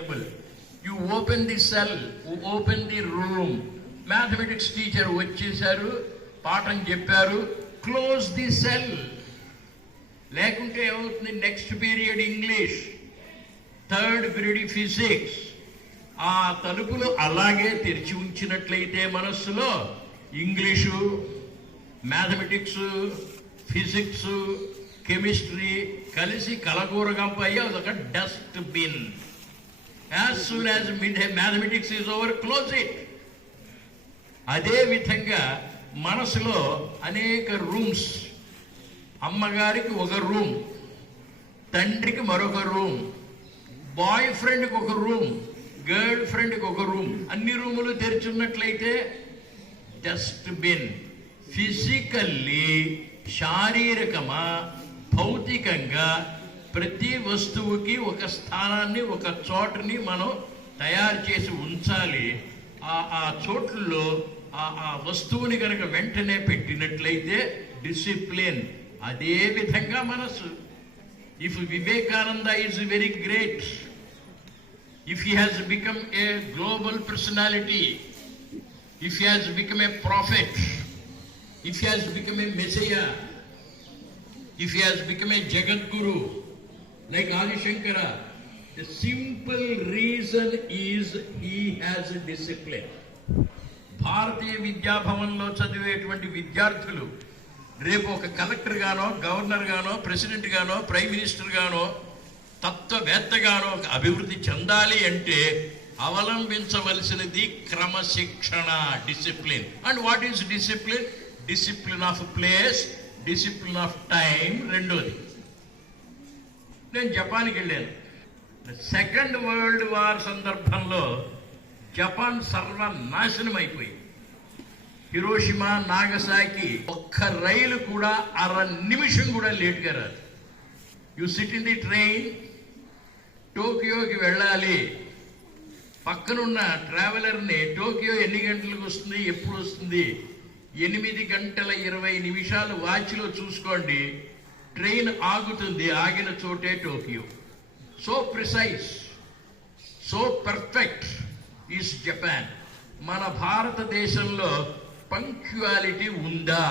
You open the cell, you open the room. Mathematics teacher వచ్చేసారు, పాఠం చెప్పారు, close the cell. లేకుంటే ఏమవుతుంది, next period English, third period physics. ఆ తలుపులు అలాగే తెరిచి ఉంచినట్లయితే మనస్సులో ఇంగ్లీషు, మ్యాథమెటిక్స్, ఫిజిక్స్, కెమిస్ట్రీ కలిసి కలగూరగంపయ్యి అదొక dustbin. As soon as mathematics is over, close it. అదే విధంగా మనసులో అనేక రూమ్స్. అమ్మగారికి ఒక రూమ్, తండ్రికి మరొక రూమ్, బాయ్ ఫ్రెండ్కి ఒక రూమ్, గర్ల్ ఫ్రెండ్కి ఒక రూమ్. అన్ని రూములు తెరిచున్నట్లయితే డస్ట్ బిన్. ఫిజికల్లీ, శారీరకమా, భౌతికంగా ప్రతి వస్తువుకి ఒక స్థానాన్ని, ఒక చోటుని మనం తయారు చేసి ఉంచాలి. ఆ చోట్లలో ఆ వస్తువుని కనుక వెంటనే పెట్టినట్లయితే డిసిప్లిన్. అదే విధంగా మనసు. If Vivekananda is very great, if he has become a global personality, if he has become a prophet, if he has become a Messiah, if he has become a Jagat Guru like Adi Shankara, the simple reason is he has a discipline. భారతీయ విద్యా భవన్లో చదివేటువంటి విద్యార్థులు రేపు ఒక collector గానో, governor గానో, president గానో, prime minister గానో, తత్వవేత్తగానో అభివృద్ధి చెందాలి అంటే అవలంబించవలసినది క్రమశిక్షణ, discipline. And what is discipline? Discipline of place, discipline of time. రెండోది, నేను జపాన్కి వెళ్ళాను. సెకండ్ వరల్డ్ వార్ సందర్భంలో జపాన్ సర్వనాశనం అయిపోయి, హిరోషిమా, నాగసాకి ఒక్క రైలు కూడా అర నిమిషం కూడా లేట్గా రాదు. You sit in the train, టోక్యోకి వెళ్ళాలి. పక్కనున్న ట్రావెలర్ని టోక్యో ఎన్ని గంటలకు వస్తుంది, ఎప్పుడు వస్తుంది, 8 గంటల 20 నిమిషాలు వాచ్లో చూసుకోండి. ట్రైన్ ఆగుతుంది, ఆగిన చోటే Tokyo. So precise, so perfect is Japan. మన భారతదేశంలో పంక్చువాలిటీ ఉందా?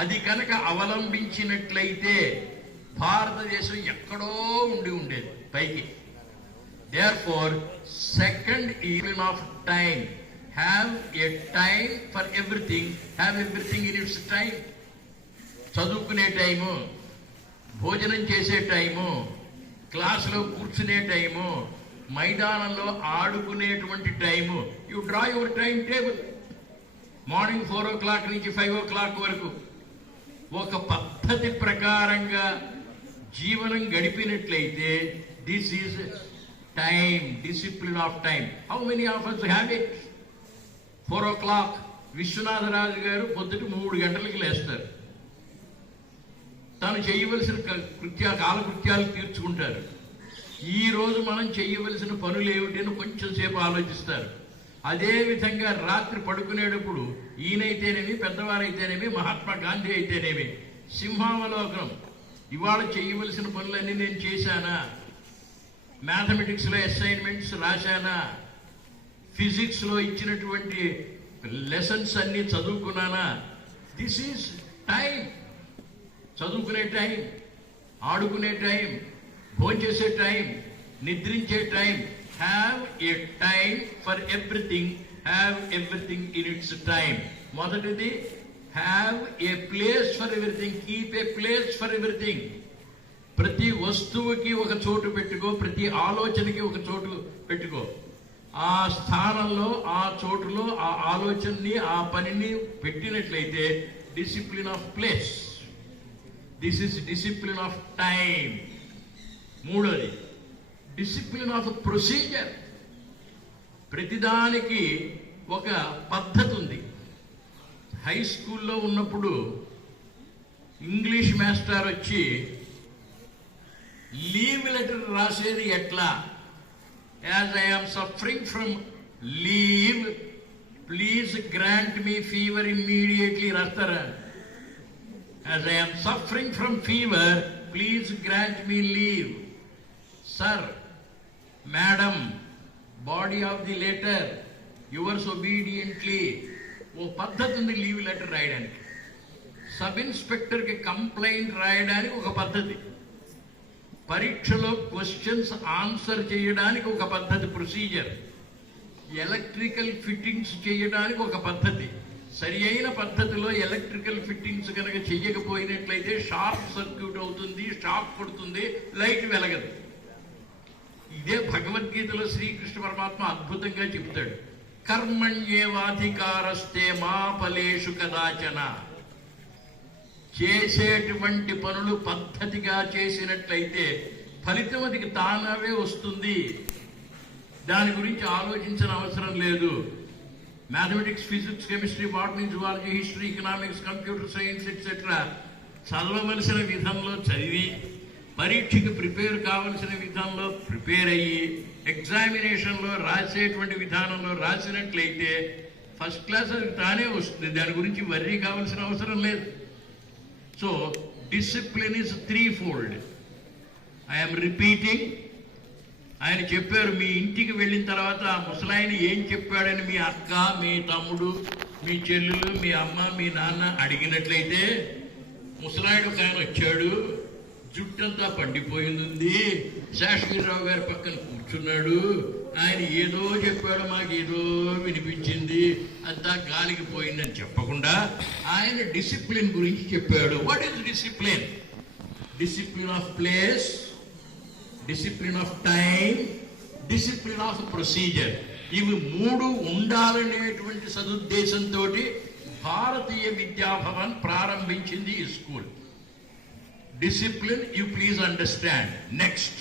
అది కనుక అవలంబించినట్లయితే భారతదేశం ఎక్కడో ఉండేది పైకి. Therefore second even of time, have a time for everything, have everything in its time. చదువుకునే టైము, భోజనం చేసే టైము, క్లాసులో కూర్చునే టైము, మైదానంలో ఆడుకునేటువంటి time. You draw your time table. Morning 4 o'clock నుంచి 5 o'clock వరకు ఒక పద్ధతి ప్రకారంగా జీవనం గడిపినట్లయితే this is time, discipline of time. How many of us have it? 4 o'clock Vishwanatha Raju గారు పొద్దుట 3 గంటలకి లేస్తారు. తను చేయవలసిన కాలకృత్యాలు తీర్చుకుంటారు. ఈ రోజు మనం చేయవలసిన పనులు ఏమిటి అని కొంచెం సేపు ఆలోచిస్తారు. అదేవిధంగా రాత్రి పడుకునేటప్పుడు ఈయనైతేనేమి, పెద్దవారైతేనేమి, మహాత్మా గాంధీ అయితేనేమి సింహావలోకనం. ఇవాళ చేయవలసిన పనులన్నీ నేను చేశానా? మ్యాథమెటిక్స్లో అసైన్మెంట్స్ రాశానా? ఫిజిక్స్లో ఇచ్చినటువంటి లెసన్స్ అన్ని చదువుకున్నానా? This is time. చదువుకునే టైం, ఆడుకునే టైం, భోంచేసే టైం, నిద్రించే time. Have a time for everything, have everything in its time. మొదటిది, have a place for everything, keep a place for everything. ప్రతి వస్తువుకి ఒక చోటు పెట్టుకో, ప్రతి ఆలోచనకి ఒక చోటు పెట్టుకో. ఆ స్థానంలో, ఆ చోటులో ఆ ఆలోచనని, ఆ పనిని పెట్టినట్లయితే discipline of place. This is discipline of time. మూడోది, డిసిప్లిన్ ఆఫ్ ప్రొసీజర్. ప్రతిదానికి ఒక పద్ధతి ఉంది. హై స్కూల్లో ఉన్నప్పుడు ఇంగ్లీష్ మాస్టర్ వచ్చి లీవ్ లెటర్ రాసేది ఎట్లా? As I am suffering from leave, please grant me fever immediately. Rastara. As I am suffering from fever, please grant me leave. Sir, madam, body of the letter yours obediently. ఓ పద్ధతి ఉంది leave letter రాయడానికి. Sub ఇన్స్పెక్టర్కి complaint రాయడానికి ఒక పద్ధతి, పరీక్షలో questions answer చేయడానికి ఒక పద్ధతి, ప్రొసీజర్, ఎలక్ట్రికల్ ఫిట్టింగ్స్ చేయడానికి ఒక పద్ధతి. సరి అయిన పద్ధతిలో ఎలక్ట్రికల్ ఫిట్టింగ్స్ కనుక చెయ్యకపోయినట్లయితే షార్ట్ సర్క్యూట్ అవుతుంది, షాక్ కొడుతుంది, లైట్ వెలగదు. ఇదే భగవద్గీతలో శ్రీకృష్ణ పరమాత్మ అద్భుతంగా చెప్తాడు. కర్మణ్యేవాధికారస్తే మా ఫలేషు కదాచన. చేసేటువంటి పనులు పద్ధతిగా చేసినట్లయితే ఫలితం అది తానవే వస్తుంది. దాని గురించి ఆలోచించిన అవసరం లేదు. Mathematics, physics, chemistry, botany, zoology, history, economics, computer science etcetera చదవవలసిన విధంలో చదివి, పరీక్షకు ప్రిపేర్ కావలసిన విధంలో ప్రిపేర్ అయ్యి, ఎగ్జామినేషన్లో రాసేటువంటి విధానంలో రాసినట్లయితే ఫస్ట్ క్లాస్ అది తానే వస్తుంది. దాని గురించి వర్రీ కావాల్సిన అవసరం లేదు. So discipline is 3-fold. I'm repeating. ఆయన చెప్పారు, మీ ఇంటికి వెళ్ళిన తర్వాత ఆ ముసలాయన ఏం చెప్పాడని మీ అక్క, మీ తమ్ముడు, మీ చెల్లెలు, మీ అమ్మ, మీ నాన్న అడిగినట్లయితే, ముసలాయుడు ఒక ఆయన వచ్చాడు, జుట్టంతా పండిపోయింది, శాశ్వీరావు గారి పక్కన కూర్చున్నాడు, ఆయన ఏదో చెప్పాడు, మాకు ఏదో వినిపించింది, అంతా గాలికి పోయిందని చెప్పకుండా ఆయన డిసిప్లిన్ గురించి చెప్పాడు. What is discipline? Discipline of place, discipline of time, discipline of procedure. ఇవి 3 ఉండాలనేటువంటి సదుద్దేశంతో భారతీయ విద్యాభవన్ ప్రారంభించింది ఈ school. Discipline, you please understand. Next.